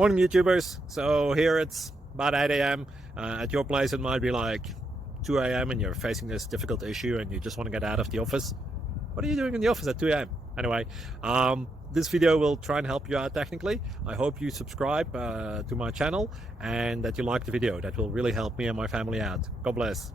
Morning YouTubers. So here it's about 8 a.m. At your place it might be like 2 a.m. and you're facing this difficult issue and you just want to get out of the office. What are you doing in the office at 2 a.m.? Anyway, this video will try and help you out technically. I hope you subscribe to my channel and that you like the video. That will really help me and my family out. God bless.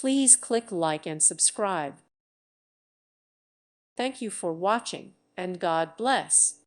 Please click like and subscribe. Thank you for watching, and God bless.